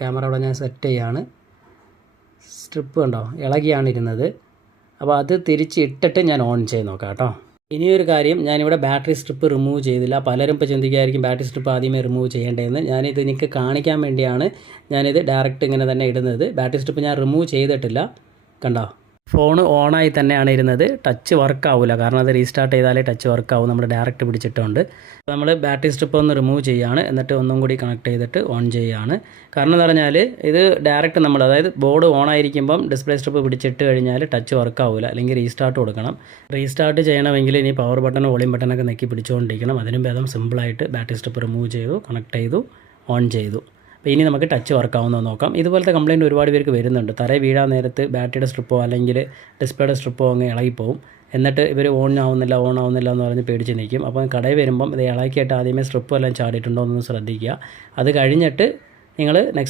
Camera അവിടെ ഞാൻ set ചെയ്യാണ്. സ്ട്രിപ്പ് കണ്ടോ ഇളകിയാണ് ഇരുന്നത്. അപ്പോൾ അത് തിരിച്ച് ഇട്ടിട്ട് ഞാൻ ഓൺ ചെയ്ത് നോക്കാം കേട്ടോ. ഇനിയൊരു കാര്യം, ഞാനിവിടെ ബാറ്ററി സ്ട്രിപ്പ് റിമൂവ് ചെയ്തില്ല. പലരും ഇപ്പോൾ ചിന്തിക്കുകയായിരിക്കും ബാറ്ററി സ്ട്രിപ്പ് ആദ്യമേ റിമൂവ് ചെയ്യേണ്ടതെന്ന്. ഞാനിത് എനിക്ക് കാണിക്കാൻ വേണ്ടിയാണ് ഞാനിത് ഡയറക്റ്റ് ഇങ്ങനെ തന്നെ ഇടുന്നത്. ബാറ്ററി സ്ട്രിപ്പ് ഞാൻ റിമൂവ് ചെയ്തിട്ടില്ല. കണ്ടോ, ഫോൺ ഓണായി തന്നെയാണ് ഇരുന്നത്. ടച്ച് വർക്കാവില്ല, കാരണം അത് റീസ്റ്റാർട്ട് ചെയ്താലേ ടച്ച് വർക്കാവും. നമ്മൾ ഡയറക്റ്റ് പിടിച്ചിട്ടുണ്ട്. നമ്മൾ ബാറ്ററി സ്ട്രിപ്പ് ഒന്ന് റിമൂവ് ചെയ്യുകയാണ്, എന്നിട്ട് ഒന്നും കൂടി കണക്ട് ചെയ്തിട്ട് ഓൺ ചെയ്യുകയാണ്. കാരണം എന്ന് പറഞ്ഞാൽ ഇത് ഡയറക്റ്റ് നമ്മൾ, അതായത് ബോർഡ് ഓണായിരിക്കുമ്പം ഡിസ്പ്ലേ സ്ട്രിപ്പ് പിടിച്ചിട്ട് കഴിഞ്ഞാൽ ടച്ച് വർക്കാവില്ല, അല്ലെങ്കിൽ റീസ്റ്റാർട്ട് കൊടുക്കണം. റീസ്റ്റാർട്ട് ചെയ്യണമെങ്കിൽ ഇനി പവർ ബട്ടൺ വോളിയം ബട്ടണൊക്കെ നെക്കി പിടിച്ചുകൊണ്ടിരിക്കണം. അതിനും ഭേദം സിമ്പിളായിട്ട് ബാറ്ററി സ്ട്രിപ്പ് റിമൂവ് ചെയ്തു, കണക്ട് ചെയ്തു, ഓൺ ചെയ്തു. അപ്പോൾ ഇനി നമുക്ക് ടച്ച് വർക്കാവുന്നത് നോക്കാം. ഇതുപോലത്തെ കംപ്ലയിൻറ്റ് ഒരുപാട് പേർക്ക് വരുന്നുണ്ട്. തറയിൽ വീഴാൻ നേരത്ത് ബാറ്ററിയുടെ സ്ട്രിപ്പോ അല്ലെങ്കിൽ ഡിസ്പ്ലേയുടെ സ്ട്രിപ്പോ അങ്ങ് ഇളകിപ്പോവും. എന്നിട്ട് ഇവർ ഓൺ ആവുന്നില്ല എന്ന് പറഞ്ഞ് പേടിച്ച് നിൽക്കും. അപ്പോൾ കടയിൽ വരുമ്പം ഇത് ഇളക്കിയിട്ട് ആദ്യമേ സ്ട്രിപ്പ് എല്ലാം ചാടിയിട്ടുണ്ടോ എന്നൊന്ന് ശ്രദ്ധിക്കുക. അത് കഴിഞ്ഞിട്ട് നിങ്ങൾ നെക്സ്റ്റ്